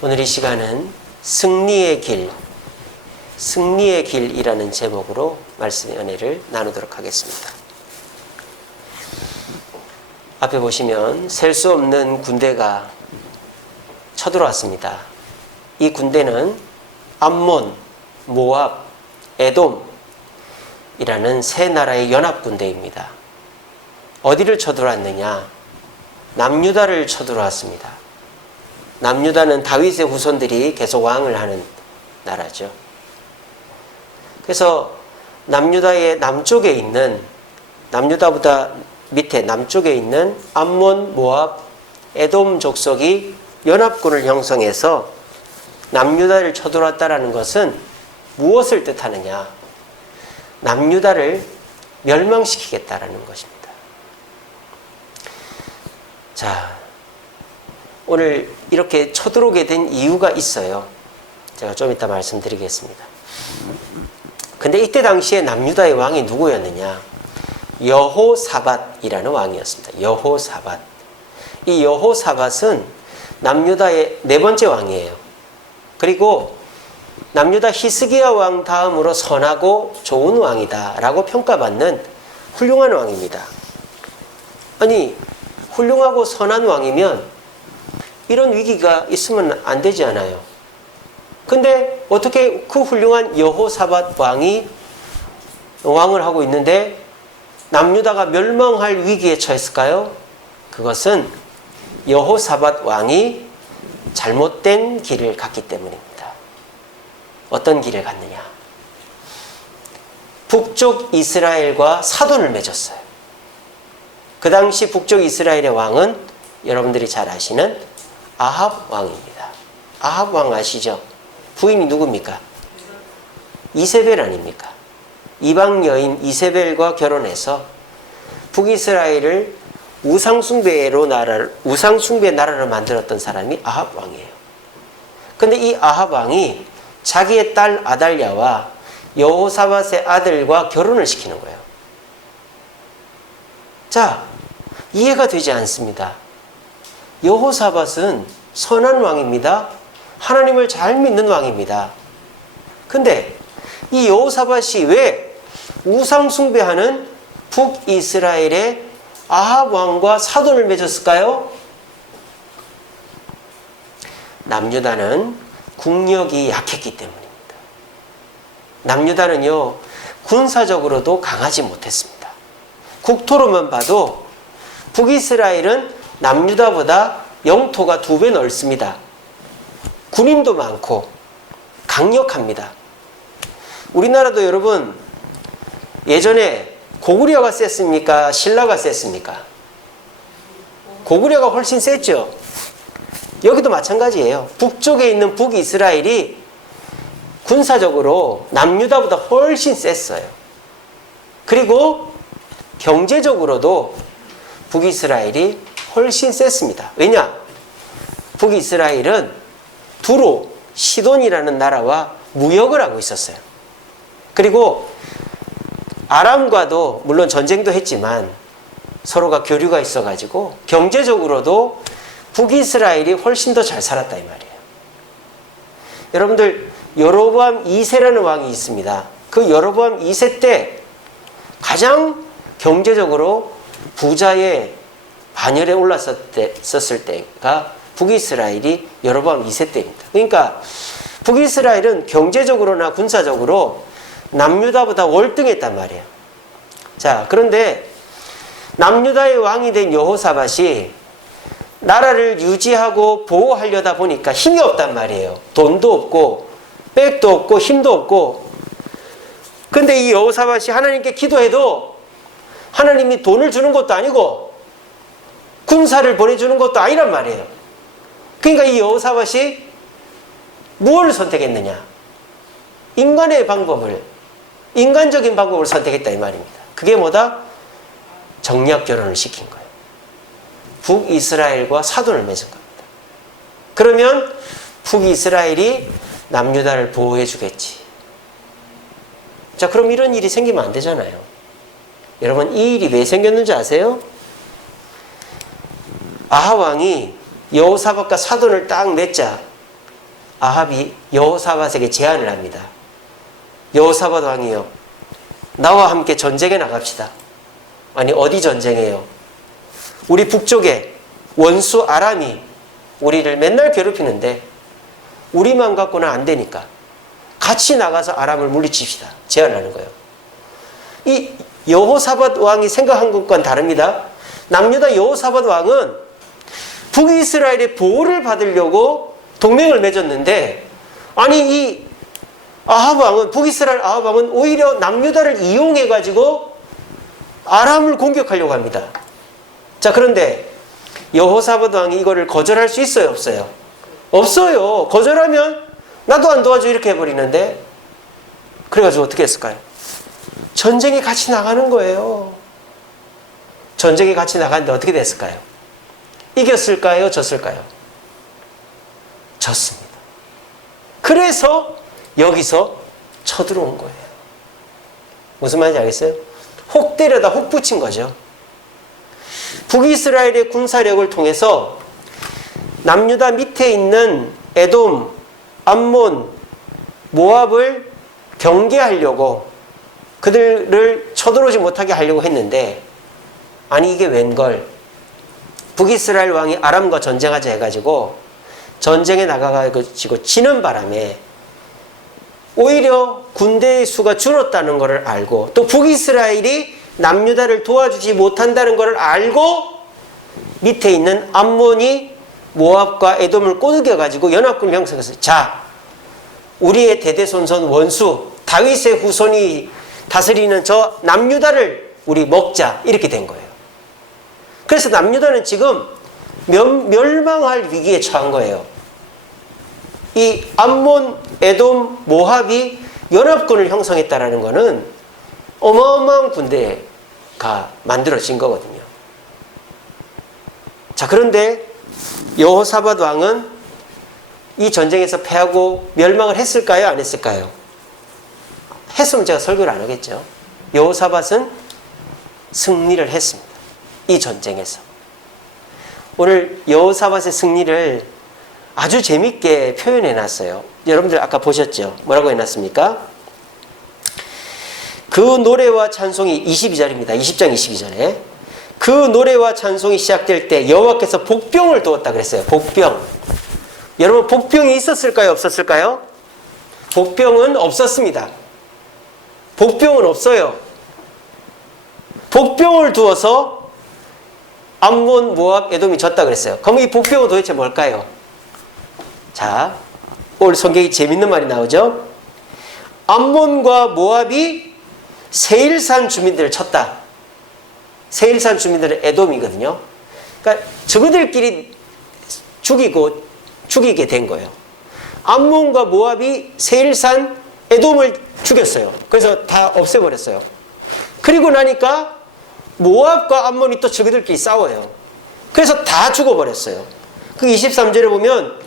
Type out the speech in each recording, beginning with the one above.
오늘 이 시간은 승리의 길이라는 제목으로 말씀의 은혜를 나누도록 하겠습니다. 앞에 보시면 셀 수 없는 군대가 쳐들어왔습니다. 이 군대는 암몬, 모압, 에돔이라는 세 나라의 연합군대입니다. 어디를 쳐들어왔느냐? 남유다를 쳐들어왔습니다. 남유다는 다윗의 후손들이 계속 왕을 하는 나라죠. 그래서 남유다의 남쪽에 있는, 남유다보다 밑에 남쪽에 있는 암몬, 모압, 에돔 족속이 연합군을 형성해서 남유다를 쳐들어왔다는 것은 무엇을 뜻하느냐? 남유다를 멸망시키겠다라는 것입니다. 자, 오늘 이렇게 쳐들어오게 된 이유가 있어요. 제가 좀 이따 말씀드리겠습니다. 근데 이때 당시에 남유다의 왕이 누구였느냐? 여호사밧이라는 왕이었습니다. 여호사밧. 이 여호사밧은 남유다의 네 번째 왕이에요. 그리고 남유다 히스기야 왕 다음으로 선하고 좋은 왕이다라고 평가받는 훌륭한 왕입니다. 아니, 훌륭하고 선한 왕이면 이런 위기가 있으면 안 되지 않아요. 근데 어떻게 그 훌륭한 여호사밧 왕이 왕을 하고 있는데 남유다가 멸망할 위기에 처했을까요? 그것은 여호사밧 왕이 잘못된 길을 갔기 때문입니다. 어떤 길을 갔느냐? 북쪽 이스라엘과 사돈을 맺었어요. 그 당시 북쪽 이스라엘의 왕은 여러분들이 잘 아시는 아합 왕입니다. 아합 왕 아시죠? 부인이 누굽니까? 이세벨 아닙니까? 이방 여인 이세벨과 결혼해서 북이스라엘을 우상숭배 나라로 만들었던 사람이 아합 왕이에요. 근데 이 아합 왕이 자기의 딸 아달랴와 여호사밧의 아들과 결혼을 시키는 거예요. 자, 이해가 되지 않습니다. 여호사밧은 선한 왕입니다. 하나님을 잘 믿는 왕입니다. 근데 이 여호사밧이 왜 우상숭배하는 북이스라엘의 아합 왕과 사돈을 맺었을까요? 남유다는 국력이 약했기 때문입니다. 남유다는요, 군사적으로도 강하지 못했습니다. 국토로만 봐도 북이스라엘은 남유다보다 영토가 2배 넓습니다. 군인도 많고 강력합니다. 우리나라도 여러분 예전에 고구려가 셌습니까? 신라가 셌습니까? 고구려가 훨씬 셌죠. 여기도 마찬가지예요. 북쪽에 있는 북이스라엘이 군사적으로 남유다보다 훨씬 셌어요. 그리고 경제적으로도 북이스라엘이 훨씬 셌습니다. 왜냐? 북이스라엘은 두로, 시돈이라는 나라와 무역을 하고 있었어요. 그리고 아람과도 물론 전쟁도 했지만 서로가 교류가 있어가지고 경제적으로도 북이스라엘이 훨씬 더 잘 살았다 이 말이에요. 여러분들 여로보암 2세라는 왕이 있습니다. 그 여로보암 2세 때 가장 경제적으로 부자의 반열에 올랐었을 때가 북이스라엘이 여로보암 2세 때입니다. 그러니까 북이스라엘은 경제적으로나 군사적으로 남유다보다 월등했단 말이에요. 자, 그런데 남유다의 왕이 된 여호사밧이 나라를 유지하고 보호하려다 보니까 힘이 없단 말이에요. 돈도 없고 백도 없고 힘도 없고. 근데 이 여호사밧이 하나님께 기도해도 하나님이 돈을 주는 것도 아니고 군사를 보내주는 것도 아니란 말이에요. 그러니까 이 여호사밧이 무엇을 선택했느냐? 인간적인 방법을 선택했다 이 말입니다. 그게 뭐다? 정략 결혼을 시킨 거예요. 북이스라엘과 사돈을 맺은 겁니다. 그러면 북이스라엘이 남유다를 보호해 주겠지. 자, 그럼 이런 일이 생기면 안 되잖아요. 여러분, 이 일이 왜 생겼는지 아세요? 아합 왕이 여호사밧과 사돈을 딱 맺자 아합이 여호사밧에게 제안을 합니다. 여호사밧 왕이요, 나와 함께 전쟁에 나갑시다. 아니, 어디 전쟁해요? 우리 북쪽에 원수 아람이 우리를 맨날 괴롭히는데 우리만 갖고는 안 되니까 같이 나가서 아람을 물리칩시다. 제안하는 거예요. 이 여호사밧 왕이 생각한 것과는 다릅니다. 남유다 여호사밧 왕은 북이스라엘의 보호를 받으려고 동맹을 맺었는데, 아니 이 아합 왕은, 북이스라엘 아합 왕은 오히려 남유다를 이용해 가지고 아람을 공격하려고 합니다. 자, 그런데 여호사밧 왕이 이거를 거절할 수 있어요, 없어요? 없어요. 거절하면 나도 안 도와줘 이렇게 해버리는데, 그래가지고 어떻게 했을까요? 전쟁에 같이 나가는 거예요. 전쟁에 같이 나가는데 어떻게 됐을까요? 이겼을까요? 졌을까요? 졌습니다. 그래서 여기서 쳐들어온 거예요. 무슨 말인지 알겠어요? 혹 때려다 혹 붙인 거죠. 북이스라엘의 군사력을 통해서 남유다 밑에 있는 에돔, 암몬, 모압을 경계하려고, 그들을 쳐들어오지 못하게 하려고 했는데, 아니 이게 웬걸, 북이스라엘 왕이 아람과 전쟁하자 해가지고 전쟁에 나가가지고 지는 바람에 오히려 군대의 수가 줄었다는 것을 알고, 또 북이스라엘이 남유다를 도와주지 못한다는 것을 알고 밑에 있는 암몬이 모압과 에돔을 꼬드겨가지고 연합군을 형성했어요. 자, 우리의 대대손손 원수 다윗의 후손이 다스리는 저 남유다를 우리 먹자, 이렇게 된 거예요. 그래서 남유다는 지금 멸망할 위기에 처한 거예요. 이 암몬, 에돔, 모압이 연합군을 형성했다라는 것은 어마어마한 군대가 만들어진 거거든요. 자, 그런데 여호사밧 왕은 이 전쟁에서 패하고 멸망을 했을까요? 안 했을까요? 했으면 제가 설교를 안 하겠죠. 여호사밧은 승리를 했습니다. 이 전쟁에서. 오늘 여호사밧의 승리를 아주 재밌게 표현해 놨어요. 여러분들 아까 보셨죠? 뭐라고 해놨습니까? 그 노래와 찬송이 22절입니다. 20장 22절에. 그 노래와 찬송이 시작될 때 여호와께서 복병을 두었다 그랬어요. 복병. 여러분, 복병이 있었을까요? 없었을까요? 복병은 없었습니다. 복병은 없어요. 복병을 두어서 암몬, 모압, 에돔이 졌다 그랬어요. 그럼 이 복병은 도대체 뭘까요? 자, 오늘 성경에 재밌는 말이 나오죠. 암몬과 모압이 세일산 주민들을 쳤다. 세일산 주민들은 에돔이거든요. 그러니까 저그들끼리 죽이게 된 거예요. 암몬과 모압이 세일산 에돔을 죽였어요. 그래서 다 없애버렸어요. 그리고 나니까 모압과 암몬이 또 저그들끼리 싸워요. 그래서 다 죽어버렸어요. 그 23절에 보면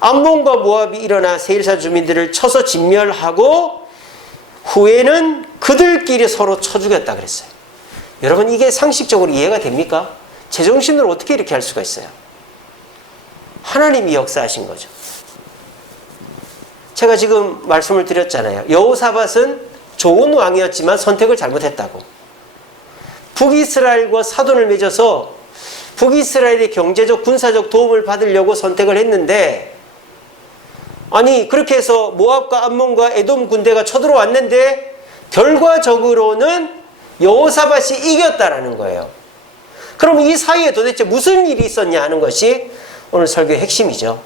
암몬과 모압이 일어나 세일산 주민들을 쳐서 진멸하고 후에는 그들끼리 서로 쳐 죽였다 그랬어요. 여러분, 이게 상식적으로 이해가 됩니까? 제정신으로 어떻게 이렇게 할 수가 있어요? 하나님이 역사하신 거죠. 제가 지금 말씀을 드렸잖아요. 여호사밧은 좋은 왕이었지만 선택을 잘못했다고. 북이스라엘과 사돈을 맺어서 북이스라엘의 경제적, 군사적 도움을 받으려고 선택을 했는데, 아니 그렇게 해서 모압과 암몬과 에돔 군대가 쳐들어왔는데 결과적으로는 여호사밧이 이겼다라는 거예요. 그럼 이 사이에 도대체 무슨 일이 있었냐 하는 것이 오늘 설교의 핵심이죠.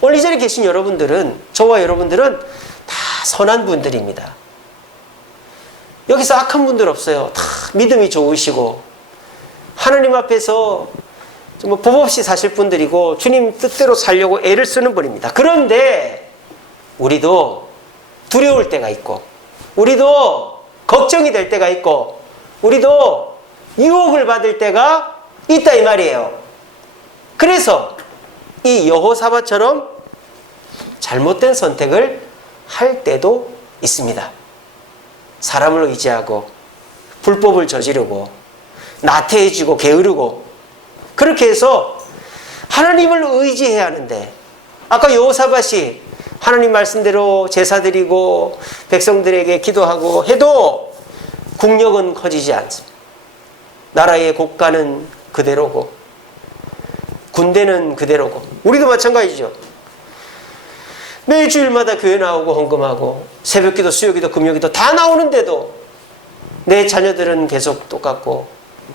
오늘 이 자리에 계신 여러분들은, 저와 여러분들은 다 선한 분들입니다. 여기서 악한 분들 없어요. 다 믿음이 좋으시고 하나님 앞에서 정말 법 없이 사실 분들이고 주님 뜻대로 살려고 애를 쓰는 분입니다. 그런데 우리도 두려울 때가 있고, 우리도 걱정이 될 때가 있고, 우리도 유혹을 받을 때가 있다 이 말이에요. 그래서 이 여호사밧처럼 잘못된 선택을 할 때도 있습니다. 사람을 의지하고 불법을 저지르고 나태해지고 게으르고, 그렇게 해서 하나님을 의지해야 하는데 아까 여호사밧이 하나님 말씀대로 제사 드리고 백성들에게 기도하고 해도 국력은 커지지 않습니다. 나라의 국가는 그대로고 군대는 그대로고 우리도 마찬가지죠. 매일 주일마다 교회 나오고 헌금하고 새벽기도 수요기도 금요기도 다 나오는데도 내 자녀들은 계속 똑같고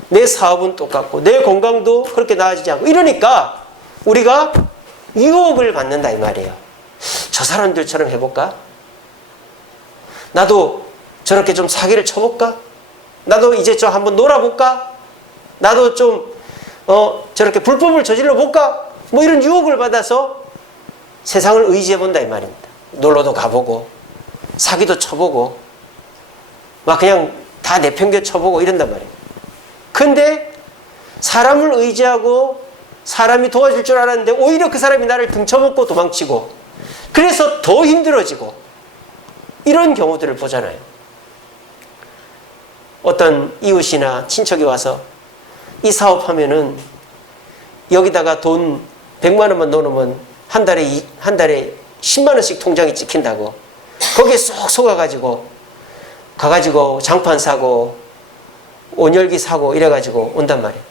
내 사업은 똑같고 내 건강도 그렇게 나아지지 않고 이러니까 우리가 유혹을 받는다 이 말이에요. 저 사람들처럼 해볼까? 나도 저렇게 좀 사기를 쳐볼까? 나도 이제 좀 한번 놀아볼까? 나도 좀 저렇게 불법을 저질러 볼까? 뭐 이런 유혹을 받아서 세상을 의지해 본다 이 말입니다. 놀러도 가보고 사기도 쳐보고 막 그냥 다 내팽겨 쳐보고 이런단 말이에요. 근데 사람을 의지하고 사람이 도와줄 줄 알았는데 오히려 그 사람이 나를 등쳐먹고 도망치고 그래서 더 힘들어지고 이런 경우들을 보잖아요. 어떤 이웃이나 친척이 와서 이 사업하면은 여기다가 돈 100만 원만 넣어놓으면 한 달에 10만 원씩 통장에 찍힌다고 거기에 쏙 속아가지고 가가지고 장판 사고 온열기 사고 이래가지고 온단 말이에요.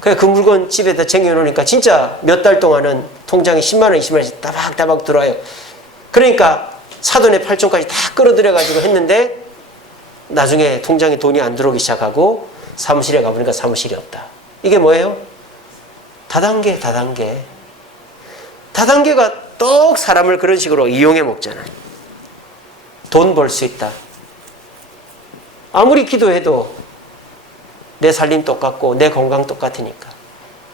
그래 그 물건 집에다 쟁여놓으니까 진짜 몇 달 동안은 통장에 10만 원, 20만 원씩 따박따박 들어와요. 그러니까 사돈의 팔촌까지 다 끌어들여가지고 했는데 나중에 통장에 돈이 안 들어오기 시작하고 사무실에 가보니까 사무실이 없다. 이게 뭐예요? 다단계. 다단계가 똑 사람을 그런 식으로 이용해 먹잖아요. 돈 벌 수 있다. 아무리 기도해도 내 살림 똑같고 내 건강 똑같으니까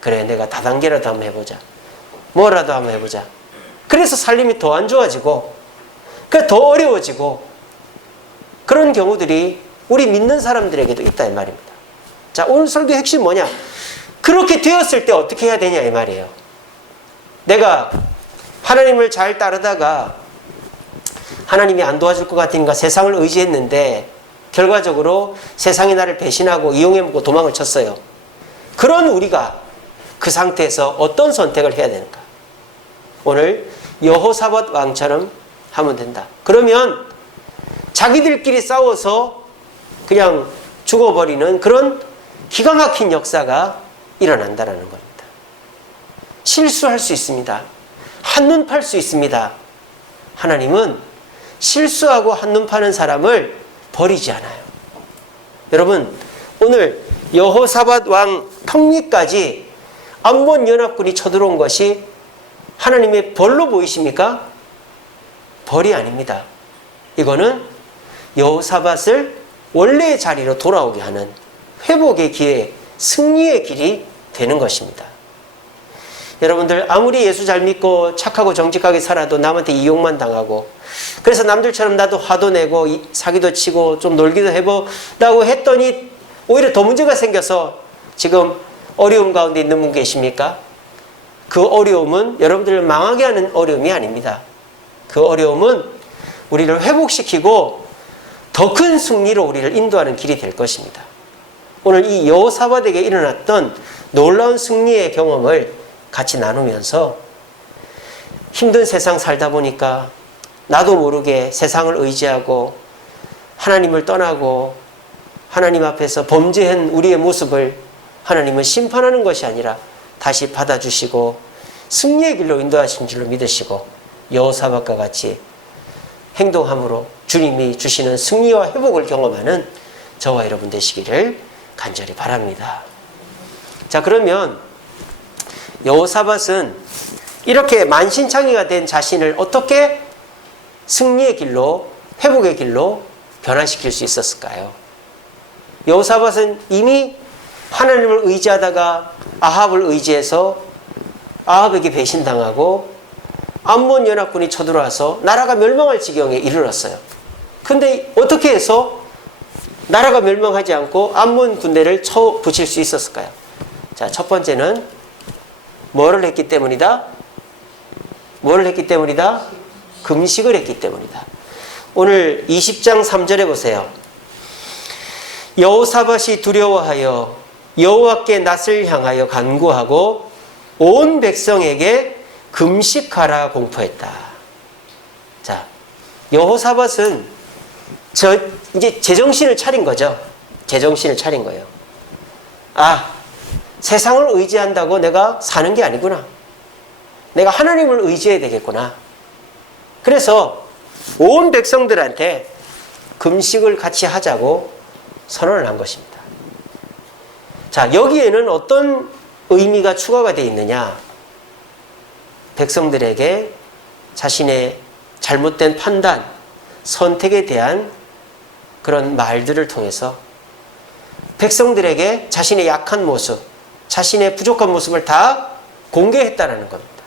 그래 내가 다단계라도 한번 해보자. 뭐라도 한번 해보자. 그래서 살림이 더 안 좋아지고 그래 더 어려워지고 그런 경우들이 우리 믿는 사람들에게도 있다 이 말입니다. 자, 오늘 설교의 핵심 뭐냐? 그렇게 되었을 때 어떻게 해야 되냐 이 말이에요. 내가 하나님을 잘 따르다가 하나님이 안 도와줄 것 같으니까 세상을 의지했는데 결과적으로 세상이 나를 배신하고 이용해먹고 도망을 쳤어요. 그런 우리가 그 상태에서 어떤 선택을 해야 되는가? 오늘 여호사밧 왕처럼 하면 된다. 그러면 자기들끼리 싸워서 그냥 죽어버리는 그런 기가 막힌 역사가 일어난다는 겁니다. 실수할 수 있습니다. 한눈 팔 수 있습니다. 하나님은 실수하고 한눈 파는 사람을 버리지 않아요. 여러분 오늘 여호사밧 왕 턱밑까지 암몬 연합군이 쳐들어온 것이 하나님의 벌로 보이십니까? 벌이 아닙니다. 이거는 여호사밧을 원래의 자리로 돌아오게 하는 회복의 기회, 승리의 길이 되는 것입니다. 여러분들 아무리 예수 잘 믿고 착하고 정직하게 살아도 남한테 이용만 당하고 그래서 남들처럼 나도 화도 내고 사기도 치고 좀 놀기도 해보라고 했더니 오히려 더 문제가 생겨서 지금 어려움 가운데 있는 분 계십니까? 그 어려움은 여러분들을 망하게 하는 어려움이 아닙니다. 그 어려움은 우리를 회복시키고 더 큰 승리로 우리를 인도하는 길이 될 것입니다. 오늘 이 여호사밧에게 일어났던 놀라운 승리의 경험을 같이 나누면서 힘든 세상 살다 보니까 나도 모르게 세상을 의지하고 하나님을 떠나고 하나님 앞에서 범죄한 우리의 모습을 하나님은 심판하는 것이 아니라 다시 받아주시고 승리의 길로 인도하신 줄로 믿으시고 여호사밧과 같이 행동함으로 주님이 주시는 승리와 회복을 경험하는 저와 여러분 되시기를 간절히 바랍니다. 자, 그러면 여호사밧은 이렇게 만신창이가 된 자신을 어떻게 승리의 길로 회복의 길로 변화시킬 수 있었을까요? 여호사밧은 이미 하나님을 의지하다가 아합을 의지해서 아합에게 배신당하고 암몬 연합군이 쳐들어와서 나라가 멸망할 지경에 이르렀어요. 근데 어떻게 해서 나라가 멸망하지 않고 암몬 군대를 쳐붙일 수 있었을까요? 자, 첫 번째는 뭐를 했기 때문이다? 뭐를 했기 때문이다? 금식을 했기 때문이다. 오늘 20장 3절에 보세요. 여호사밧이 두려워하여 여호와께 낯을 향하여 간구하고 온 백성에게 금식하라 공포했다. 자, 여호사밧은 이제 제정신을 차린 거죠. 제정신을 차린 거예요. 아, 세상을 의지한다고 내가 사는 게 아니구나. 내가 하나님을 의지해야 되겠구나. 그래서 온 백성들한테 금식을 같이 하자고 선언을 한 것입니다. 자, 여기에는 어떤 의미가 추가가 되어 있느냐? 백성들에게 자신의 잘못된 판단, 선택에 대한 그런 말들을 통해서 백성들에게 자신의 약한 모습, 자신의 부족한 모습을 다 공개했다는 겁니다.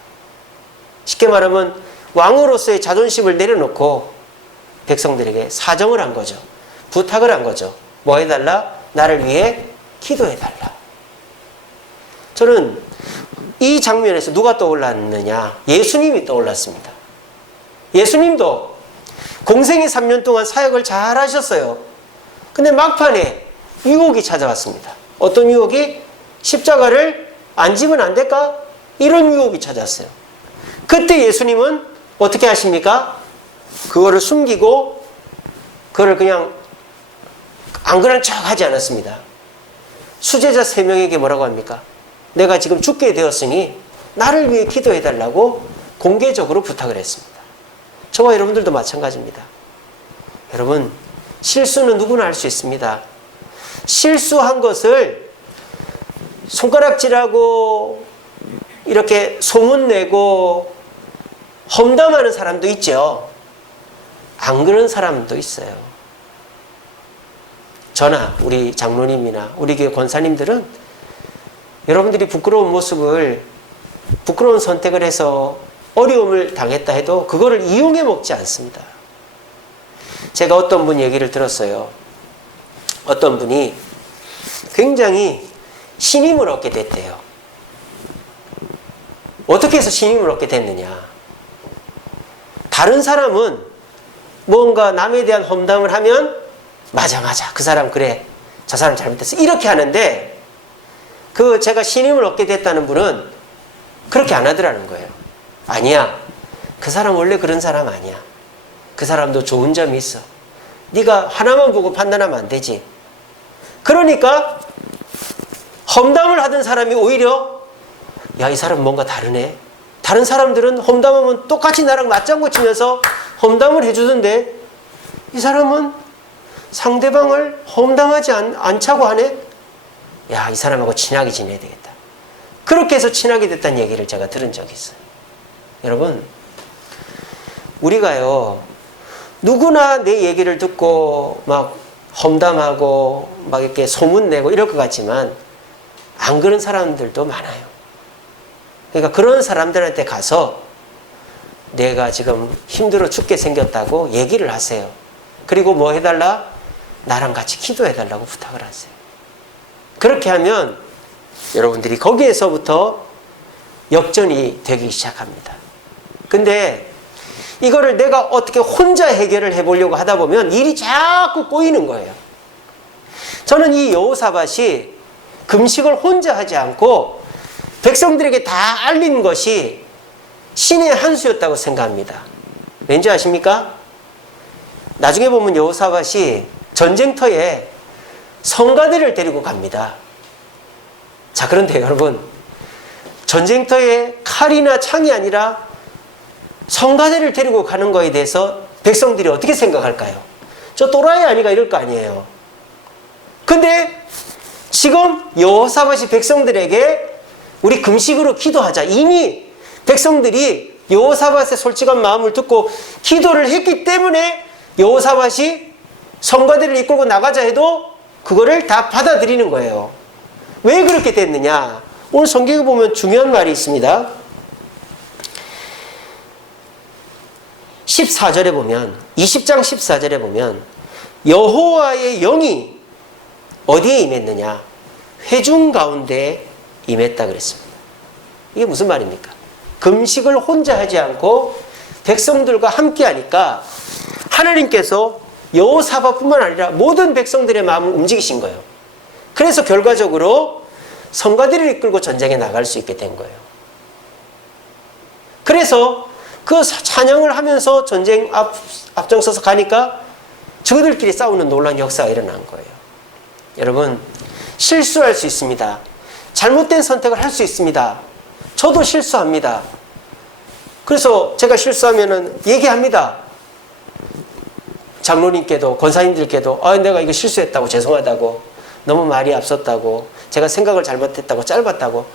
쉽게 말하면 왕으로서의 자존심을 내려놓고 백성들에게 사정을 한 거죠. 부탁을 한 거죠. 뭐 해달라? 나를 위해 기도해달라. 저는 이 장면에서 누가 떠올랐느냐? 예수님이 떠올랐습니다. 예수님도 공생의 3년 동안 사역을 잘 하셨어요. 근데 막판에 유혹이 찾아왔습니다. 어떤 유혹이? 십자가를 안 지면 안 될까? 이런 유혹이 찾아왔어요. 그때 예수님은 어떻게 하십니까? 그거를 숨기고 그거를 그냥 안 그런 척 하지 않았습니다. 수제자 3명에게 뭐라고 합니까? 내가 지금 죽게 되었으니 나를 위해 기도해달라고 공개적으로 부탁을 했습니다. 저와 여러분들도 마찬가지입니다. 여러분, 실수는 누구나 할 수 있습니다. 실수한 것을 손가락질하고 이렇게 소문내고 험담하는 사람도 있죠. 안 그런 사람도 있어요. 저나 우리 장로님이나 우리 교회 권사님들은 여러분들이 부끄러운 모습을, 부끄러운 선택을 해서 어려움을 당했다 해도 그거를 이용해 먹지 않습니다. 제가 어떤 분 얘기를 들었어요. 어떤 분이 굉장히 신임을 얻게 됐대요. 어떻게 해서 신임을 얻게 됐느냐? 다른 사람은 뭔가 남에 대한 험담을 하면 맞아 그 사람 그래, 저 사람 잘못했어, 이렇게 하는데 제가 신임을 얻게 됐다는 분은 그렇게 안 하더라는 거예요. 아니야, 그 사람 원래 그런 사람 아니야. 그 사람도 좋은 점이 있어. 네가 하나만 보고 판단하면 안 되지. 그러니까 험담을 하던 사람이 오히려 야, 이 사람 뭔가 다르네. 다른 사람들은 험담하면 똑같이 나랑 맞장구 치면서 험담을 해주던데 이 사람은 상대방을 험담하지 않자고 하네. 야, 이 사람하고 친하게 지내야 되겠다. 그렇게 해서 친하게 됐다는 얘기를 제가 들은 적이 있어요. 여러분, 우리가요, 누구나 내 얘기를 듣고 막 험담하고 막 이렇게 소문내고 이럴 것 같지만 안 그런 사람들도 많아요. 그러니까 그런 사람들한테 가서 내가 지금 힘들어 죽게 생겼다고 얘기를 하세요. 그리고 뭐 해달라? 나랑 같이 기도해달라고 부탁을 하세요. 그렇게 하면 여러분들이 거기에서부터 역전이 되기 시작합니다. 근데 이거를 내가 어떻게 혼자 해결을 해보려고 하다 보면 일이 자꾸 꼬이는 거예요. 저는 이 여호사밧이 금식을 혼자 하지 않고 백성들에게 다 알린 것이 신의 한 수였다고 생각합니다. 왠지 아십니까? 나중에 보면 여호사밧이 전쟁터에 성가대를 데리고 갑니다. 자, 그런데 여러분, 전쟁터에 칼이나 창이 아니라 성가대를 데리고 가는 거에 대해서 백성들이 어떻게 생각할까요? 저 또라이 아니가 이럴 거 아니에요. 근데 지금 여호사밧이 백성들에게 우리 금식으로 기도하자. 이미 백성들이 여호사밧의 솔직한 마음을 듣고 기도를 했기 때문에 여호사밧이 성가대를 이끌고 나가자 해도 그거를 다 받아들이는 거예요. 왜 그렇게 됐느냐? 오늘 성경에 보면 중요한 말이 있습니다. 14절에 보면, 20장 14절에 보면 여호와의 영이 어디에 임했느냐? 회중 가운데 임했다 그랬습니다. 이게 무슨 말입니까? 금식을 혼자 하지 않고 백성들과 함께 하니까 하나님께서 여호사밧뿐만 아니라 모든 백성들의 마음을 움직이신 거예요. 그래서 결과적으로 성가대를 이끌고 전쟁에 나갈 수 있게 된 거예요. 그래서 그 찬양을 하면서 전쟁 앞장서서 가니까 저들끼리 싸우는 놀라운 역사가 일어난 거예요. 여러분, 실수할 수 있습니다. 잘못된 선택을 할 수 있습니다. 저도 실수합니다. 그래서 제가 실수하면은 얘기합니다. 장로님께도 권사님들께도 내가 이거 실수했다고, 죄송하다고, 너무 말이 앞섰다고, 제가 생각을 잘못했다고, 짧았다고.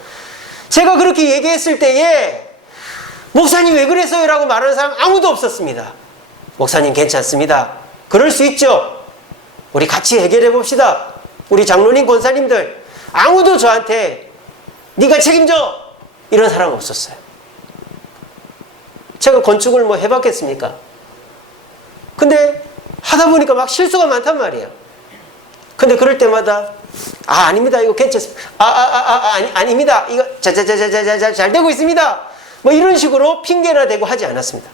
제가 그렇게 얘기했을 때에 목사님 왜 그랬어요? 라고 말하는 사람 아무도 없었습니다. 목사님 괜찮습니다. 그럴 수 있죠. 우리 같이 해결해 봅시다. 우리 장로님 권사님들 아무도 저한테 네가 책임져 이런 사람 없었어요. 제가 건축을 뭐 해봤겠습니까? 근데 하다 보니까 막 실수가 많단 말이에요. 근데 그럴 때마다 아닙니다. 이거 괜찮습니다. 아닙니다. 이거 잘 되고 있습니다. 뭐 이런 식으로 핑계나 대고 하지 않았습니다.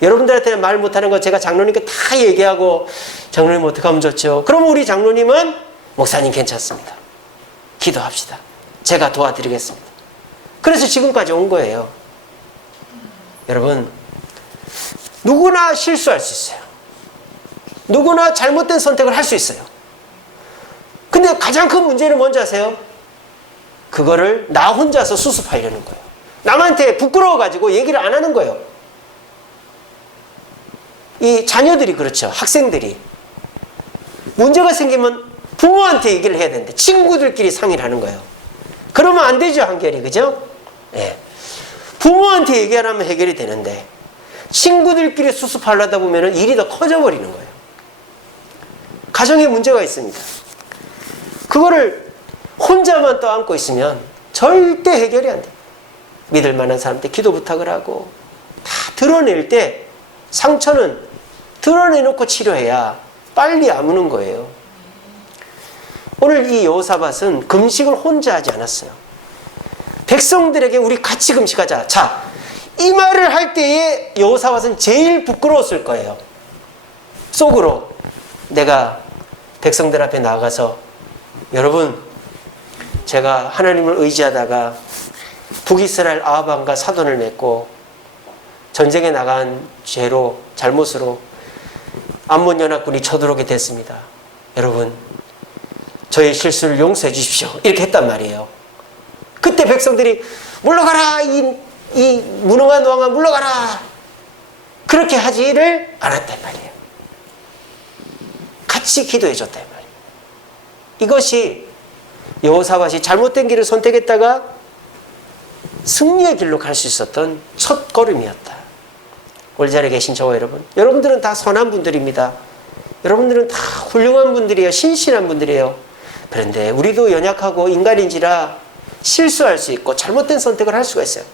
여러분들한테 말 못하는 거 제가 장로님께 다 얘기하고 장로님 어떻게 하면 좋죠? 그럼 우리 장로님은 목사님 괜찮습니다. 기도합시다. 제가 도와드리겠습니다. 그래서 지금까지 온 거예요. 여러분, 누구나 실수할 수 있어요. 누구나 잘못된 선택을 할 수 있어요. 근데 가장 큰 문제는 뭔지 아세요? 그거를 나 혼자서 수습하려는 거예요. 남한테 부끄러워가지고 얘기를 안 하는 거예요. 이 자녀들이 그렇죠. 학생들이. 문제가 생기면 부모한테 얘기를 해야 되는데 친구들끼리 상의를 하는 거예요. 그러면 안 되죠, 한결이. 그죠? 예. 부모한테 얘기 안 하면 해결이 되는데 친구들끼리 수습하려다 보면 일이 더 커져버리는 거예요. 가정에 문제가 있습니다. 그거를 혼자만 떠안고 있으면 절대 해결이 안 돼요. 믿을 만한 사람한테 기도 부탁을 하고 다 드러낼 때 상처는 드러내놓고 치료해야 빨리 아무는 거예요. 오늘 이 여호사밧은 금식을 혼자 하지 않았어요. 백성들에게 우리 같이 금식하자. 자, 이 말을 할 때에 여호사밧은 제일 부끄러웠을 거예요. 속으로 내가 백성들 앞에 나가서 여러분, 제가 하나님을 의지하다가 북이스라엘 아합 왕과 사돈을 맺고 전쟁에 나간 죄로, 잘못으로 암몬 연합군이 쳐들어오게 됐습니다. 여러분, 저의 실수를 용서해 주십시오. 이렇게 했단 말이에요. 그때 백성들이 물러가라, 이 무능한 왕아 물러가라. 그렇게 하지를 않았단 말이에요. 같이 기도해 줬단 말이에요. 이것이 여호사밧이 잘못된 길을 선택했다가 승리의 길로 갈 수 있었던 첫 걸음이었다. 우리 자리에 계신 저와 여러분, 여러분들은 다 선한 분들입니다. 여러분들은 다 훌륭한 분들이에요. 신실한 분들이에요. 그런데 우리도 연약하고 인간인지라 실수할 수 있고 잘못된 선택을 할 수가 있어요.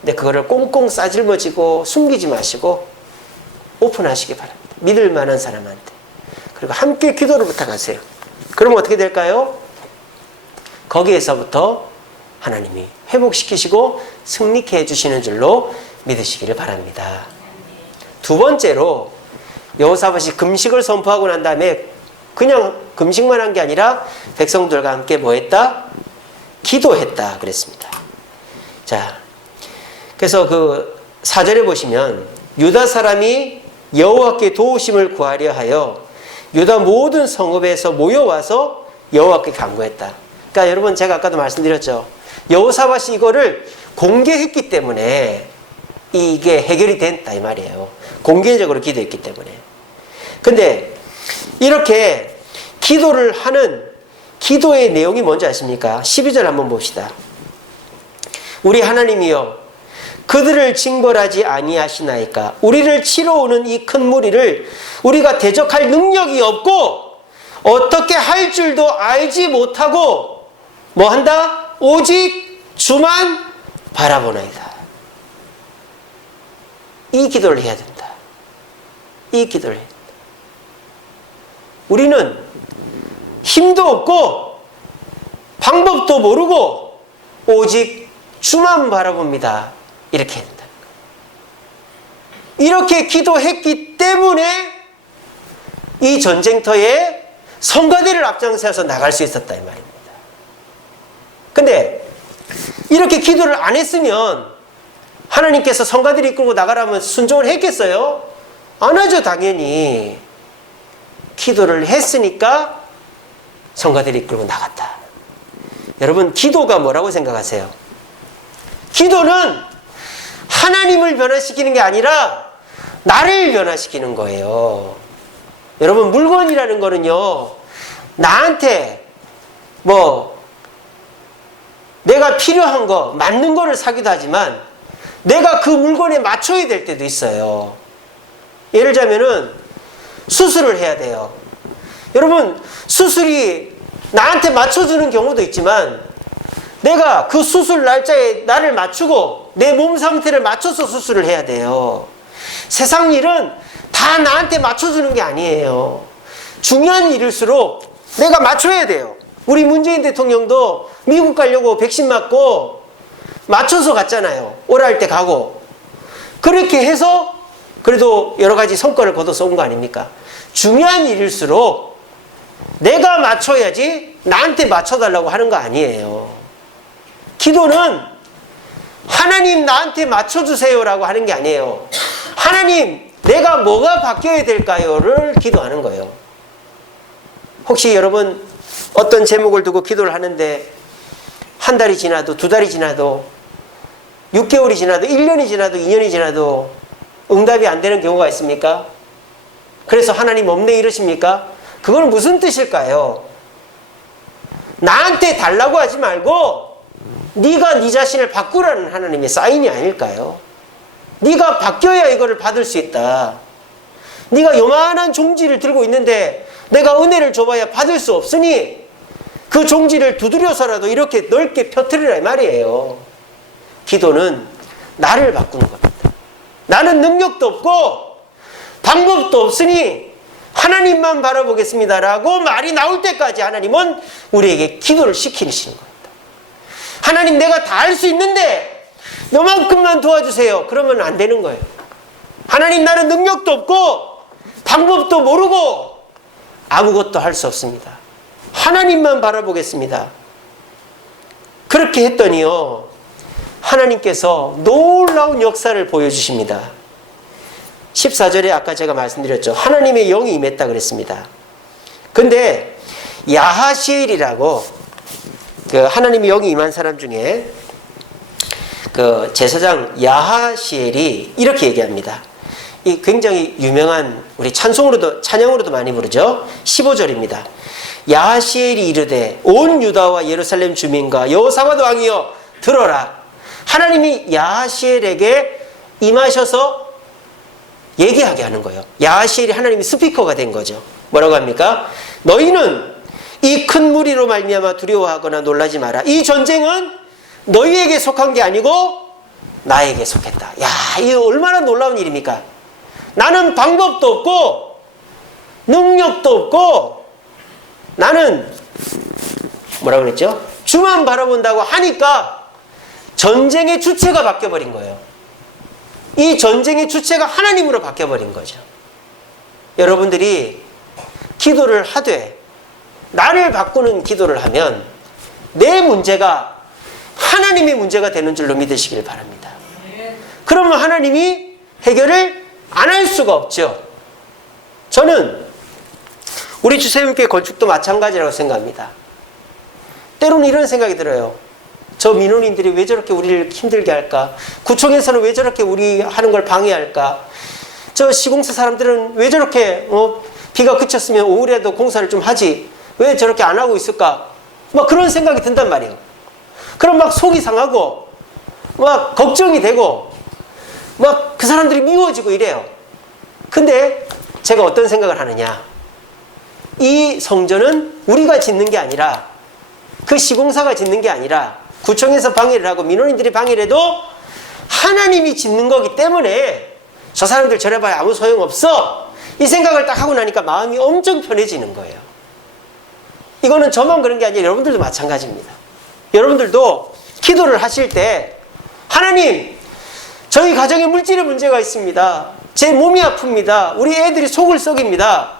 근데 그거를 꽁꽁 싸질머지고 숨기지 마시고 오픈하시기 바랍니다. 믿을 만한 사람한테. 그리고 함께 기도를 부탁하세요. 그러면 어떻게 될까요? 거기에서부터 하나님이 회복시키시고 승리케 해주시는 줄로 믿으시기를 바랍니다. 두 번째로 여호사밧이 금식을 선포하고 난 다음에 그냥 금식만 한 게 아니라 백성들과 함께 뭐 했다? 기도했다 그랬습니다. 자, 그래서 그 4절에 보시면 유다 사람이 여호와께 도우심을 구하려 하여 유다 모든 성읍에서 모여와서 여호와께 간구했다. 그러니까 여러분, 제가 아까도 말씀드렸죠. 여호사밧이 이거를 공개했기 때문에 이게 해결이 됐다 이 말이에요. 공개적으로 기도했기 때문에. 근데 이렇게 기도를 하는 기도의 내용이 뭔지 아십니까? 12절 한번 봅시다. 우리 하나님이여, 그들을 징벌하지 아니하시나이까? 우리를 치러 오는 이 큰 무리를 우리가 대적할 능력이 없고 어떻게 할 줄도 알지 못하고 뭐 한다? 오직 주만 바라보나이다. 이 기도를 해야 된다. 이 기도를 해야 된다. 우리는 힘도 없고 방법도 모르고 오직 주만 바라봅니다. 이렇게 된다. 이렇게 기도했기 때문에 이 전쟁터에 성가대를 앞장서서 나갈 수 있었다 이 말입니다. 근데 이렇게 기도를 안 했으면 하나님께서 성가대를 이끌고 나가라면 순종을 했겠어요? 안 하죠, 당연히. 기도를 했으니까 성가대를 이끌고 나갔다. 여러분, 기도가 뭐라고 생각하세요? 기도는 하나님을 변화시키는 게 아니라 나를 변화시키는 거예요. 여러분, 물건이라는 거는요, 나한테 내가 필요한 거, 맞는 거를 사기도 하지만 내가 그 물건에 맞춰야 될 때도 있어요. 예를 들자면은 수술을 해야 돼요. 여러분, 수술이 나한테 맞춰주는 경우도 있지만 내가 그 수술 날짜에 나를 맞추고 내 몸 상태를 맞춰서 수술을 해야 돼요. 세상 일은 다 나한테 맞춰주는 게 아니에요. 중요한 일일수록 내가 맞춰야 돼요. 우리 문재인 대통령도 미국 가려고 백신 맞고 맞춰서 갔잖아요. 오랄 때 가고. 그렇게 해서 그래도 여러 가지 성과를 거둬서 온 거 아닙니까? 중요한 일일수록 내가 맞춰야지 나한테 맞춰달라고 하는 거 아니에요. 기도는 하나님 나한테 맞춰주세요라고 하는 게 아니에요. 하나님 내가 뭐가 바뀌어야 될까요?를 기도하는 거예요. 혹시 여러분 어떤 제목을 두고 기도를 하는데 한 달이 지나도 두 달이 지나도 6개월이 지나도 1년이 지나도 2년이 지나도 응답이 안 되는 경우가 있습니까? 그래서 하나님 없네 이러십니까? 그건 무슨 뜻일까요? 나한테 달라고 하지 말고 네가 네 자신을 바꾸라는 하나님의 사인이 아닐까요? 네가 바뀌어야 이거를 받을 수 있다. 네가 요만한 종지를 들고 있는데 내가 은혜를 줘봐야 받을 수 없으니 그 종지를 두드려서라도 이렇게 넓게 펴뜨리라 이 말이에요. 기도는 나를 바꾸는 겁니다. 나는 능력도 없고 방법도 없으니 하나님만 바라보겠습니다 라고 말이 나올 때까지 하나님은 우리에게 기도를 시키시는 겁니다. 하나님 내가 다 할 수 있는데 요만큼만 도와주세요. 그러면 안 되는 거예요. 하나님 나는 능력도 없고 방법도 모르고 아무것도 할 수 없습니다. 하나님만 바라보겠습니다. 그렇게 했더니요, 하나님께서 놀라운 역사를 보여주십니다. 14절에 아까 제가 말씀드렸죠. 하나님의 영이 임했다 그랬습니다. 근데 야하시엘이라고 그 하나님의 영이 임한 사람 중에 그 제사장 야하시엘이 이렇게 얘기합니다. 이 굉장히 유명한 우리 찬양으로도 많이 부르죠. 15절입니다. 야하시엘이 이르되 온 유다와 예루살렘 주민과 여호사밧 왕이여 들어라. 하나님이 야하시엘에게 임하셔서 얘기하게 하는 거예요. 야하시엘이 하나님이 스피커가 된 거죠. 뭐라고 합니까? 너희는 이 큰 무리로 말미암아 두려워하거나 놀라지 마라. 이 전쟁은 너희에게 속한 게 아니고 나에게 속했다. 야, 이거 얼마나 놀라운 일입니까? 나는 방법도 없고 능력도 없고 나는 뭐라고 그랬죠? 주만 바라본다고 하니까 전쟁의 주체가 바뀌어버린 거예요. 이 전쟁의 주체가 하나님으로 바뀌어버린 거죠. 여러분들이 기도를 하되 나를 바꾸는 기도를 하면 내 문제가 하나님의 문제가 되는 줄로 믿으시길 바랍니다. 그러면 하나님이 해결을 안 할 수가 없죠. 저는 우리 주세님께 건축도 마찬가지라고 생각합니다. 때로는 이런 생각이 들어요. 저 민원인들이 왜 저렇게 우리를 힘들게 할까? 구청에서는 왜 저렇게 우리 하는 걸 방해할까? 저 시공사 사람들은 왜 저렇게 비가 그쳤으면 오후라도 공사를 좀 하지? 왜 저렇게 안 하고 있을까? 막 그런 생각이 든단 말이에요. 그럼 막 속이 상하고 막 걱정이 되고 막 그 사람들이 미워지고 이래요. 근데 제가 어떤 생각을 하느냐? 이 성전은 우리가 짓는 게 아니라 그 시공사가 짓는 게 아니라 구청에서 방해를 하고 민원인들이 방해를 해도 하나님이 짓는 거기 때문에 저 사람들 저래봐야 아무 소용없어. 이 생각을 딱 하고 나니까 마음이 엄청 편해지는 거예요. 이거는 저만 그런 게 아니라 여러분들도 마찬가지입니다. 여러분들도 기도를 하실 때 하나님, 저희 가정에 물질의 문제가 있습니다. 제 몸이 아픕니다. 우리 애들이 속을 썩입니다.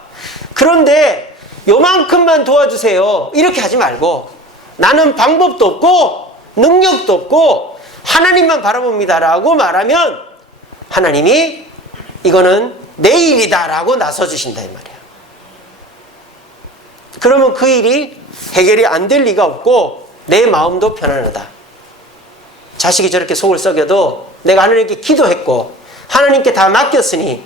그런데 요만큼만 도와주세요. 이렇게 하지 말고 나는 방법도 없고 능력도 없고 하나님만 바라봅니다라고 말하면 하나님이 이거는 내 일이다라고 나서주신다 이 말이야. 그러면 그 일이 해결이 안 될 리가 없고 내 마음도 편안하다. 자식이 저렇게 속을 썩여도 내가 하나님께 기도했고 하나님께 다 맡겼으니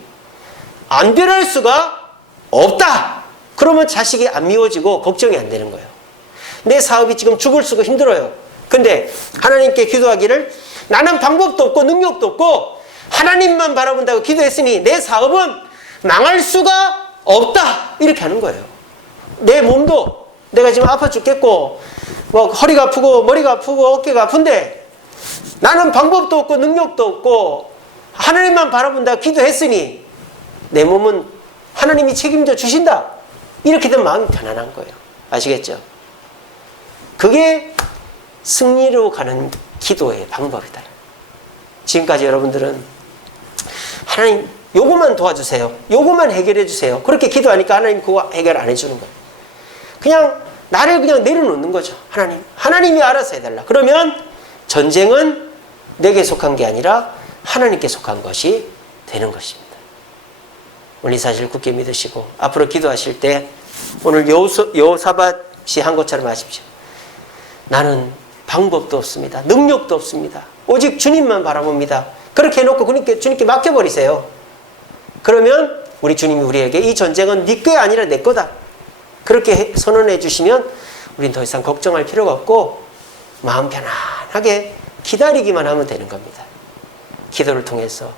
안 변할 수가 없다. 그러면 자식이 안 미워지고 걱정이 안 되는 거예요. 내 사업이 지금 죽을 수가 힘들어요. 근데 하나님께 기도하기를 나는 방법도 없고 능력도 없고 하나님만 바라본다고 기도했으니 내 사업은 망할 수가 없다. 이렇게 하는 거예요. 내 몸도 내가 지금 아파 죽겠고 뭐 허리가 아프고 머리가 아프고 어깨가 아픈데 나는 방법도 없고 능력도 없고 하나님만 바라본다고 기도했으니 내 몸은 하나님이 책임져 주신다. 이렇게 되면 마음이 편안한 거예요. 아시겠죠? 그게 승리로 가는 기도의 방법이다. 지금까지 여러분들은 하나님 요거만 도와주세요. 요거만 해결해 주세요. 그렇게 기도하니까 하나님 그거 해결 안 해주는 거예요. 그냥 나를 그냥 내려놓는 거죠. 하나님이 알아서 해달라. 그러면 전쟁은 내게 속한 게 아니라 하나님께 속한 것이 되는 것입니다. 오늘 이 사실 굳게 믿으시고 앞으로 기도하실 때 오늘 여호사밧이 한 것처럼 하십시오. 나는 방법도 없습니다. 능력도 없습니다. 오직 주님만 바라봅니다. 그렇게 해놓고 주님께 맡겨버리세요. 그러면 우리 주님이 우리에게 이 전쟁은 네 게 아니라 내 거다. 그렇게 선언해 주시면 우린 더 이상 걱정할 필요가 없고 마음 편안하게 기다리기만 하면 되는 겁니다. 기도를 통해서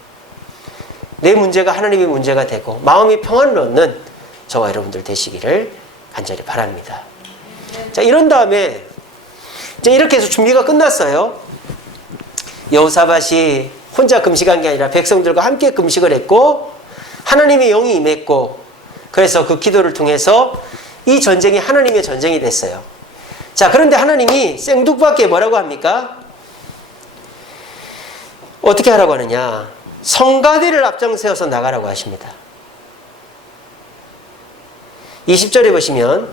내 문제가 하나님의 문제가 되고 마음이 평안을 얻는 저와 여러분들 되시기를 간절히 바랍니다. 자, 이런 다음에 이제 이렇게 해서 준비가 끝났어요. 여호사밧이 혼자 금식한 게 아니라 백성들과 함께 금식을 했고 하나님의 영이 임했고 그래서 그 기도를 통해서 이 전쟁이 하나님의 전쟁이 됐어요. 자, 그런데 하나님이 생뚱맞게 뭐라고 합니까? 어떻게 하라고 하느냐? 성가대를 앞장세워서 나가라고 하십니다. 20절에 보시면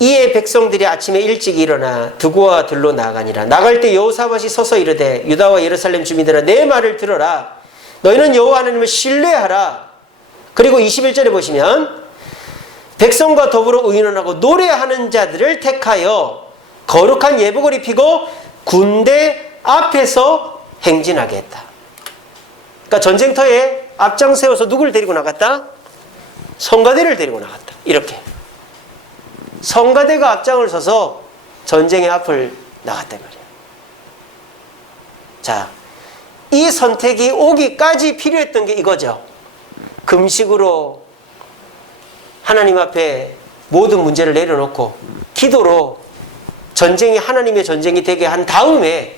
이에 백성들이 아침에 일찍 일어나 두고와 들로 나가니라. 나갈 때 여호사밧이 서서 이르되 유다와 예루살렘 주민들아 내 말을 들어라. 너희는 여호와 하나님을 신뢰하라. 그리고 21절에 보시면 백성과 더불어 의논하고 노래하는 자들을 택하여 거룩한 예복을 입히고 군대 앞에서 행진하게 했다. 그러니까 전쟁터에 앞장세워서 누구를 데리고 나갔다? 성가대를 데리고 나갔다. 이렇게 성가대가 앞장을 서서 전쟁의 앞을 나갔단 말이에요. 자, 이 선택이 오기까지 필요했던 게 이거죠. 금식으로 하나님 앞에 모든 문제를 내려놓고 기도로 전쟁이 하나님의 전쟁이 되게 한 다음에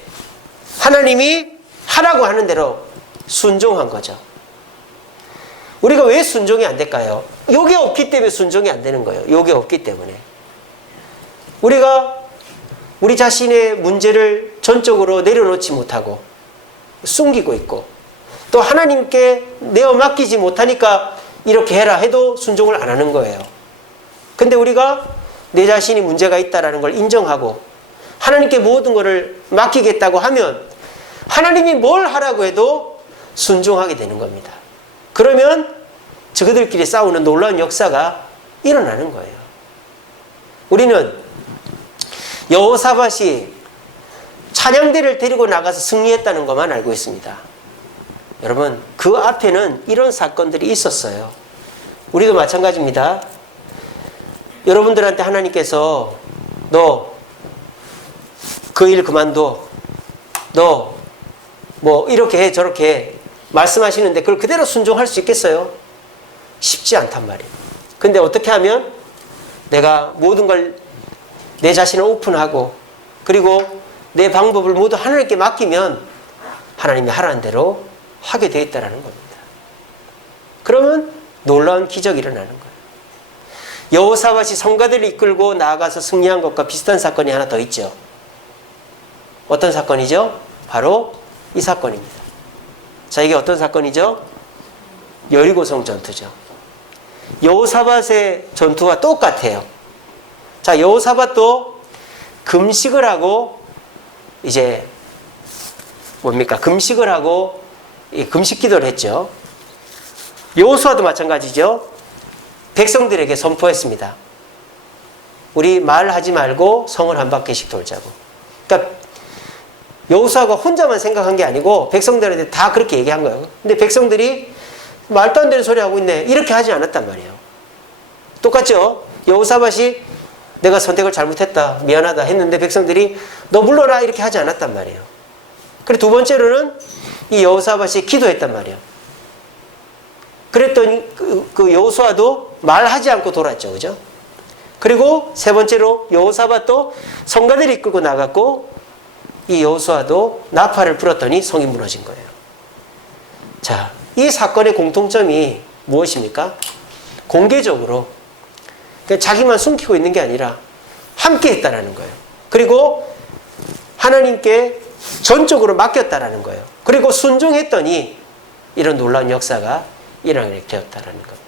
하나님이 하라고 하는 대로 순종한 거죠. 우리가 왜 순종이 안 될까요? 요게 없기 때문에 순종이 안 되는 거예요. 요게 없기 때문에. 우리가 우리 자신의 문제를 전적으로 내려놓지 못하고 숨기고 있고 또 하나님께 내어 맡기지 못하니까 이렇게 해라 해도 순종을 안 하는 거예요. 근데 우리가 내 자신이 문제가 있다는 걸 인정하고 하나님께 모든 것을 맡기겠다고 하면 하나님이 뭘 하라고 해도 순종하게 되는 겁니다. 그러면 저그들끼리 싸우는 놀라운 역사가 일어나는 거예요. 우리는 여호사밧이 찬양대를 데리고 나가서 승리했다는 것만 알고 있습니다. 여러분, 그 앞에는 이런 사건들이 있었어요. 우리도 마찬가지입니다. 여러분들한테 하나님께서 너 그 일 그만둬, 너 뭐 이렇게 해 저렇게 해 말씀하시는데 그걸 그대로 순종할 수 있겠어요? 쉽지 않단 말이에요. 근데 어떻게 하면 내가 모든 걸 내 자신을 오픈하고 그리고 내 방법을 모두 하나님께 맡기면 하나님이 하라는 대로 하게 되어 있다는 겁니다. 그러면 놀라운 기적이 일어나는 거예요. 여호사밧이 성가대를 이끌고 나아가서 승리한 것과 비슷한 사건이 하나 더 있죠. 어떤 사건이죠? 바로 이 사건입니다. 자, 이게 어떤 사건이죠? 여리고성 전투죠. 여호사밧의 전투와 똑같아요. 자, 여호사밧도 금식을 하고 이제 뭡니까? 금식을 하고 금식 기도를 했죠. 여호수아도 마찬가지죠. 백성들에게 선포했습니다. 우리 말하지 말고 성을 한 바퀴씩 돌자고. 그러니까 여호수아가 혼자만 생각한 게 아니고 백성들한테 다 그렇게 얘기한 거예요. 근데 백성들이 말도 안 되는 소리 하고 있네, 이렇게 하지 않았단 말이에요. 똑같죠? 여호사밧이 내가 선택을 잘못했다, 미안하다 했는데 백성들이 너 물러라, 이렇게 하지 않았단 말이에요. 그리고 두 번째로는 이 여호사밧이 기도했단 말이에요. 그랬더니 그 여호수아도 말하지 않고 돌았죠. 그죠? 그리고 세 번째로 여호사밧도 성가대를 이끌고 나갔고 이 여호수아도 나팔을 불었더니 성이 무너진 거예요. 자, 이 사건의 공통점이 무엇입니까? 공개적으로 자기만 숨기고 있는 게 아니라 함께 했다라는 거예요. 그리고 하나님께 전적으로 맡겼다라는 거예요. 그리고 순종했더니 이런 놀라운 역사가 일어나게 되었다라는 겁니다.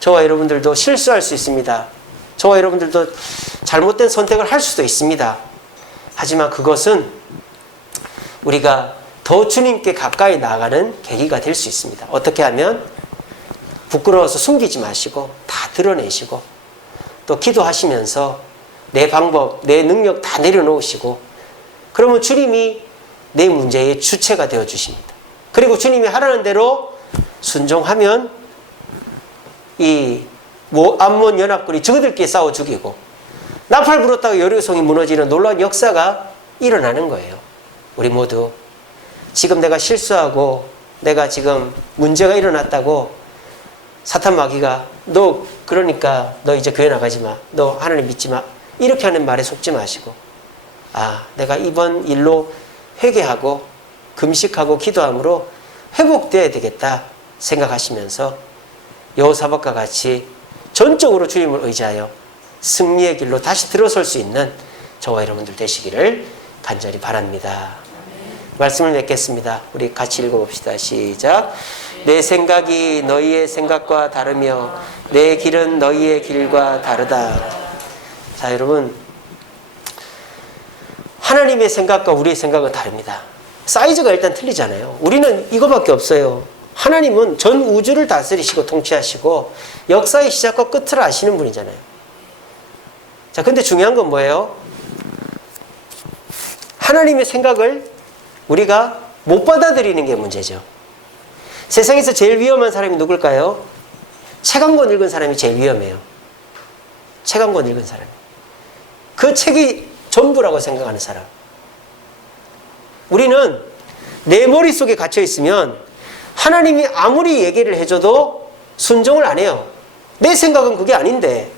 저와 여러분들도 실수할 수 있습니다. 저와 여러분들도 잘못된 선택을 할 수도 있습니다. 하지만 그것은 우리가 더 주님께 가까이 나아가는 계기가 될 수 있습니다. 어떻게 하면? 부끄러워서 숨기지 마시고 다 드러내시고 또 기도하시면서 내 방법, 내 능력 다 내려놓으시고 그러면 주님이 내 문제의 주체가 되어 주십니다. 그리고 주님이 하라는 대로 순종하면 이 암몬 연합군이 저들끼리 싸워 죽이고 나팔 불었다가 여리고성이 무너지는 놀라운 역사가 일어나는 거예요. 우리 모두 지금 내가 실수하고 내가 지금 문제가 일어났다고 사탄 마귀가 너 그러니까 너 이제 교회 나가지 마, 너 하나님 믿지 마, 이렇게 하는 말에 속지 마시고 내가 이번 일로 회개하고 금식하고 기도함으로 회복되어야 되겠다 생각하시면서 여호사밧과 같이 전적으로 주님을 의지하여 승리의 길로 다시 들어설 수 있는 저와 여러분들 되시기를 간절히 바랍니다. 말씀을 맺겠습니다. 우리 같이 읽어봅시다. 시작. 내 생각이 너희의 생각과 다르며 내 길은 너희의 길과 다르다. 자, 여러분, 하나님의 생각과 우리의 생각은 다릅니다. 사이즈가 일단 틀리잖아요. 우리는 이거밖에 없어요. 하나님은 전 우주를 다스리시고 통치하시고 역사의 시작과 끝을 아시는 분이잖아요. 자, 근데 중요한 건 뭐예요? 하나님의 생각을 우리가 못 받아들이는 게 문제죠. 세상에서 제일 위험한 사람이 누굴까요? 책 한 권 읽은 사람이 제일 위험해요. 책 한 권 읽은 사람. 그 책이 전부라고 생각하는 사람. 우리는 내 머릿속에 갇혀 있으면 하나님이 아무리 얘기를 해줘도 순종을 안 해요. 내 생각은 그게 아닌데.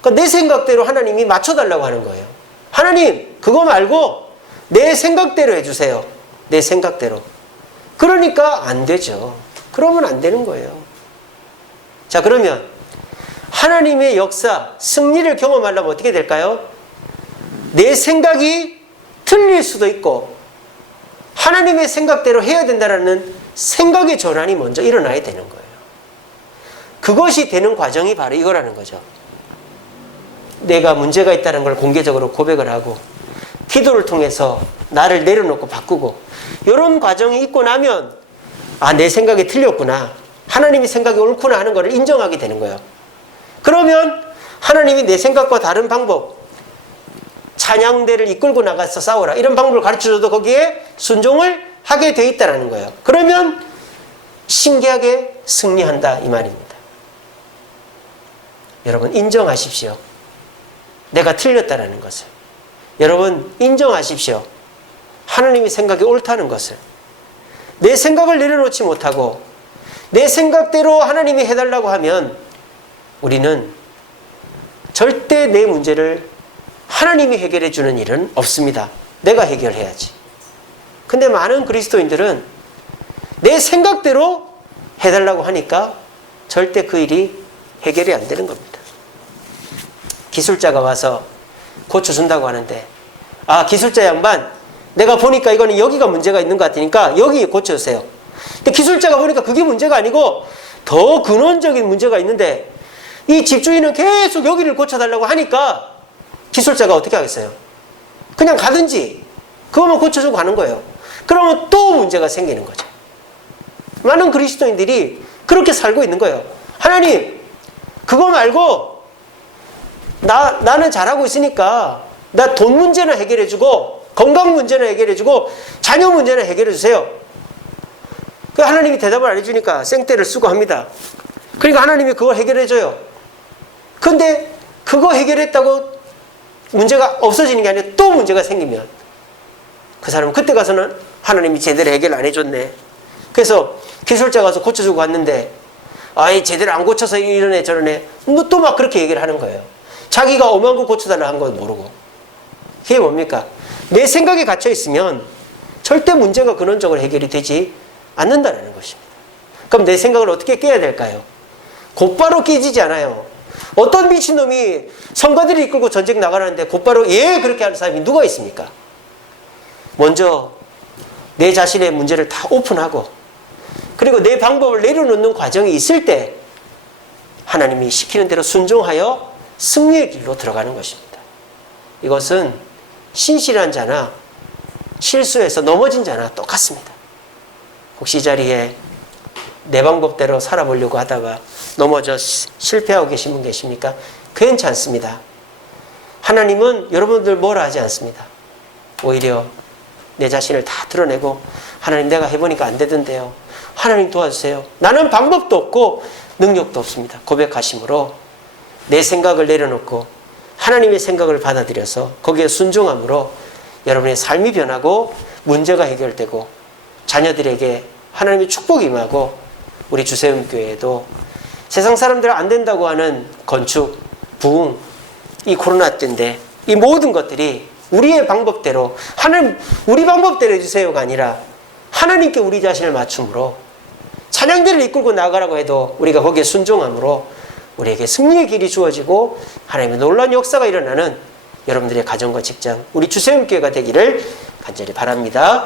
그러니까 내 생각대로 하나님이 맞춰달라고 하는 거예요. 하나님, 그거 말고 내 생각대로 해주세요. 내 생각대로. 그러니까 안 되죠. 그러면 안 되는 거예요. 자, 그러면 하나님의 역사, 승리를 경험하려면 어떻게 될까요? 내 생각이 틀릴 수도 있고 하나님의 생각대로 해야 된다는 생각의 전환이 먼저 일어나야 되는 거예요. 그것이 되는 과정이 바로 이거라는 거죠. 내가 문제가 있다는 걸 공개적으로 고백을 하고 기도를 통해서 나를 내려놓고 바꾸고 이런 과정이 있고 나면 내 생각이 틀렸구나, 하나님의 생각이 옳구나 하는 것을 인정하게 되는 거예요. 그러면 하나님이 내 생각과 다른 방법, 찬양대를 이끌고 나가서 싸워라, 이런 방법을 가르쳐줘도 거기에 순종을 하게 돼 있다는 거예요. 그러면 신기하게 승리한다 이 말입니다. 여러분, 인정하십시오. 내가 틀렸다는 것을. 여러분, 인정하십시오. 하나님의 생각이 옳다는 것을. 내 생각을 내려놓지 못하고 내 생각대로 하나님이 해달라고 하면 우리는 절대 내 문제를 하나님이 해결해 주는 일은 없습니다. 내가 해결해야지. 근데 많은 그리스도인들은 내 생각대로 해달라고 하니까 절대 그 일이 해결이 안 되는 겁니다. 기술자가 와서 고쳐준다고 하는데 기술자 양반, 내가 보니까 이거는 여기가 문제가 있는 것 같으니까 여기 고쳐주세요. 근데 기술자가 보니까 그게 문제가 아니고 더 근원적인 문제가 있는데 이 집주인은 계속 여기를 고쳐달라고 하니까 기술자가 어떻게 하겠어요? 그냥 가든지 그것만 고쳐주고 가는 거예요. 그러면 또 문제가 생기는 거죠. 많은 그리스도인들이 그렇게 살고 있는 거예요. 하나님, 그거 말고 나는 잘하고 있으니까 나 돈 문제는 해결해주고 건강 문제는 해결해주고 자녀 문제는 해결해주세요. 그 하나님이 대답을 안 해주니까 생떼를 쓰고 합니다. 그러니까 하나님이 그걸 해결해줘요. 근데 그거 해결했다고 문제가 없어지는 게 아니라 또 문제가 생기면 그 사람은 그때 가서는 하나님이 제대로 해결 안 해줬네. 그래서 기술자 가서 고쳐주고 왔는데 아이 제대로 안 고쳐서 이러네 저러네. 또 막 그렇게 얘기를 하는 거예요. 자기가 오만 거 고쳐달라 한 건 모르고. 그게 뭡니까? 내 생각에 갇혀 있으면 절대 문제가 근원적으로 해결이 되지 않는다는 것입니다. 그럼 내 생각을 어떻게 깨야 될까요? 곧바로 깨지지 않아요. 어떤 미친놈이 성가들을 이끌고 전쟁 나가는데 곧바로 그렇게 하는 사람이 누가 있습니까? 먼저 내 자신의 문제를 다 오픈하고 그리고 내 방법을 내려놓는 과정이 있을 때 하나님이 시키는 대로 순종하여 승리의 길로 들어가는 것입니다. 이것은 신실한 자나 실수해서 넘어진 자나 똑같습니다. 혹시 이 자리에 내 방법대로 살아보려고 하다가 넘어져 실패하고 계신 분 계십니까? 괜찮습니다. 하나님은 여러분들 뭐라 하지 않습니다. 오히려 내 자신을 다 드러내고 하나님 내가 해보니까 안 되던데요. 하나님 도와주세요. 나는 방법도 없고 능력도 없습니다. 고백하심으로 내 생각을 내려놓고 하나님의 생각을 받아들여서 거기에 순종함으로 여러분의 삶이 변하고 문제가 해결되고 자녀들에게 하나님의 축복이 임하고 우리 주세움교회에도 세상 사람들 안 된다고 하는 건축, 부흥, 이 코로나 때인데 이 모든 것들이 우리의 방법대로 하나님 우리 방법대로 해주세요가 아니라 하나님께 우리 자신을 맞춤으로 찬양들을 이끌고 나가라고 해도 우리가 거기에 순종함으로 우리에게 승리의 길이 주어지고 하나님의 놀라운 역사가 일어나는 여러분들의 가정과 직장 우리 주세움교회가 되기를 간절히 바랍니다.